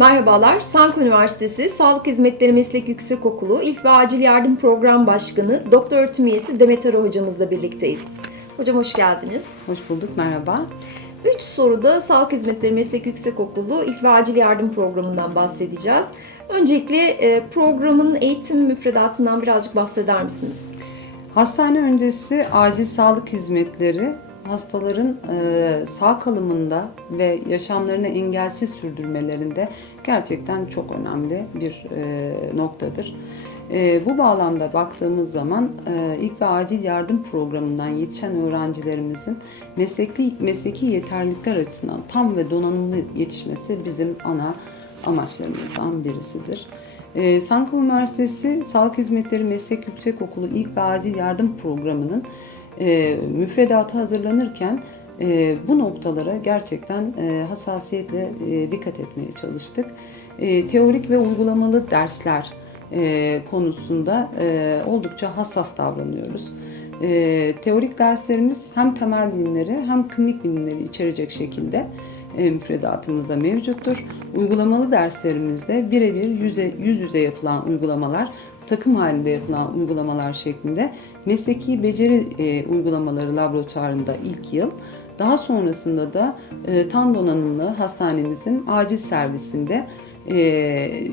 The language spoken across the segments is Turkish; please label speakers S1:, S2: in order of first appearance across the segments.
S1: Merhabalar, Sanko Üniversitesi Sağlık Hizmetleri Meslek Yüksekokulu İlk ve Acil Yardım Program Başkanı Doktor Öğretim Üyesi Demet Ara hocamızla birlikteyiz. Hocam hoş geldiniz.
S2: Hoş bulduk, merhaba.
S1: Üç soruda Sağlık Hizmetleri Meslek Yüksekokulu İlk ve Acil Yardım Programı'ndan bahsedeceğiz. Öncelikle e, programın eğitim müfredatından birazcık bahseder misiniz?
S2: Hastane öncesi acil sağlık hizmetleri hastaların e, sağ kalımında ve yaşamlarını engelsiz sürdürmelerinde gerçekten çok önemli bir e, noktadır. E, bu bağlamda baktığımız zaman ilk ve acil yardım programından yetişen öğrencilerimizin mesleki mesleki yeterlilikler açısından tam ve donanımlı yetişmesi bizim ana amaçlarımızdan birisidir. Sankara Üniversitesi Sağlık Hizmetleri Meslek Yüksekokulu İlk ve Acil Yardım Programı'nın e, müfredatı hazırlanırken e, bu noktalara gerçekten e, hassasiyetle e, dikkat etmeye çalıştık. E, teorik ve uygulamalı dersler e, konusunda e, oldukça hassas davranıyoruz. E, teorik derslerimiz hem temel bilimleri hem klinik bilimleri içerecek şekilde e, müfredatımızda mevcuttur. Uygulamalı derslerimizde birebir yüze, yüz yüze yapılan uygulamalar, takım halinde yapılan uygulamalar şeklinde mesleki beceri e, uygulamaları laboratuvarında ilk yıl, daha sonrasında da e, tam donanımlı hastanemizin acil servisinde e,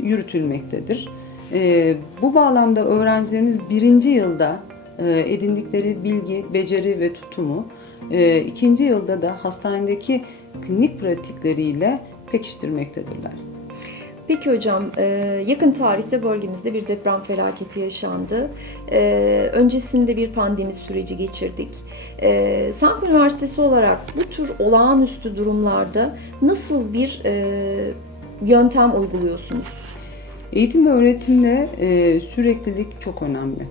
S2: yürütülmektedir. E, bu bağlamda öğrencilerimiz birinci yılda edindikleri bilgi, beceri ve tutumu, e, ikinci yılda da hastanedeki klinik pratikleriyle pekiştirmektedirler.
S1: Peki hocam, e, yakın tarihte bölgemizde bir deprem felaketi yaşandı. E, Öncesinde bir pandemi süreci geçirdik. E, Sanko Üniversitesi olarak bu tür olağanüstü durumlarda nasıl bir e, yöntem uyguluyorsunuz?
S2: Eğitim ve öğretimde e, süreklilik çok önemli.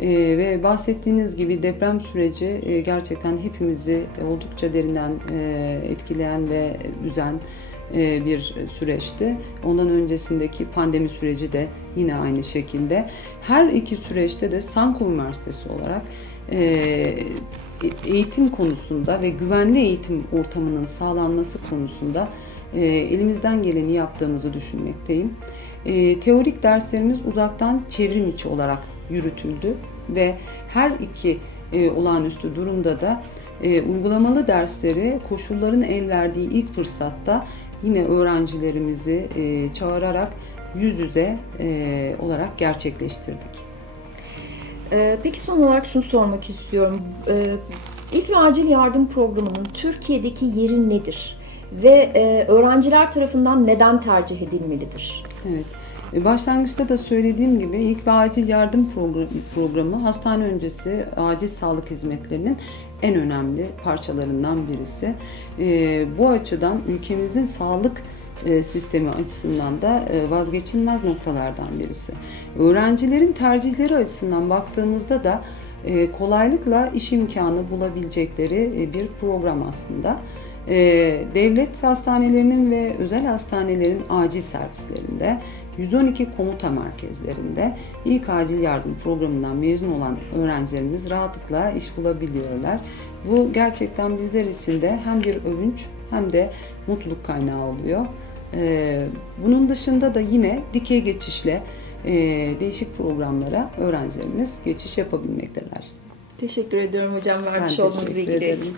S2: E, ve bahsettiğiniz gibi deprem süreci e, gerçekten hepimizi oldukça derinden e, etkileyen ve üzen e, bir süreçti. Ondan öncesindeki pandemi süreci de yine aynı şekilde. Her iki süreçte de Sanko Üniversitesi olarak e, eğitim konusunda ve güvenli eğitim ortamının sağlanması konusunda e, elimizden geleni yaptığımızı düşünmekteyim. E, teorik derslerimiz uzaktan çevrim içi olarak yürütüldü ve her iki e, olağanüstü durumda da e, uygulamalı dersleri koşulların el verdiği ilk fırsatta yine öğrencilerimizi e, çağırarak yüz yüze e, olarak gerçekleştirdik.
S1: E, Peki son olarak şunu sormak istiyorum. E, İlk ve Acil Yardım Programı'nın Türkiye'deki yeri nedir? Ve e, öğrenciler tarafından neden tercih edilmelidir?
S2: Evet. E, Başlangıçta da söylediğim gibi ilk ve acil yardım progr- programı hastane öncesi acil sağlık hizmetlerinin en önemli parçalarından birisi. E, Bu açıdan ülkemizin sağlık e, sistemi açısından da vazgeçilmez noktalardan birisi. Öğrencilerin tercihleri açısından baktığımızda da kolaylıkla iş imkanı bulabilecekleri bir program aslında. E, Devlet hastanelerinin ve özel hastanelerin acil servislerinde 112 komuta merkezlerinde ilk acil yardım programından mezun olan öğrencilerimiz rahatlıkla iş bulabiliyorlar. Bu gerçekten bizler için de hem bir övünç hem de mutluluk kaynağı oluyor. Ee, Bunun dışında da yine dikey geçişle e, değişik programlara öğrencilerimiz geçiş yapabilmekteler.
S1: Teşekkür ediyorum hocam vermiş olduğunuz bilgiler için.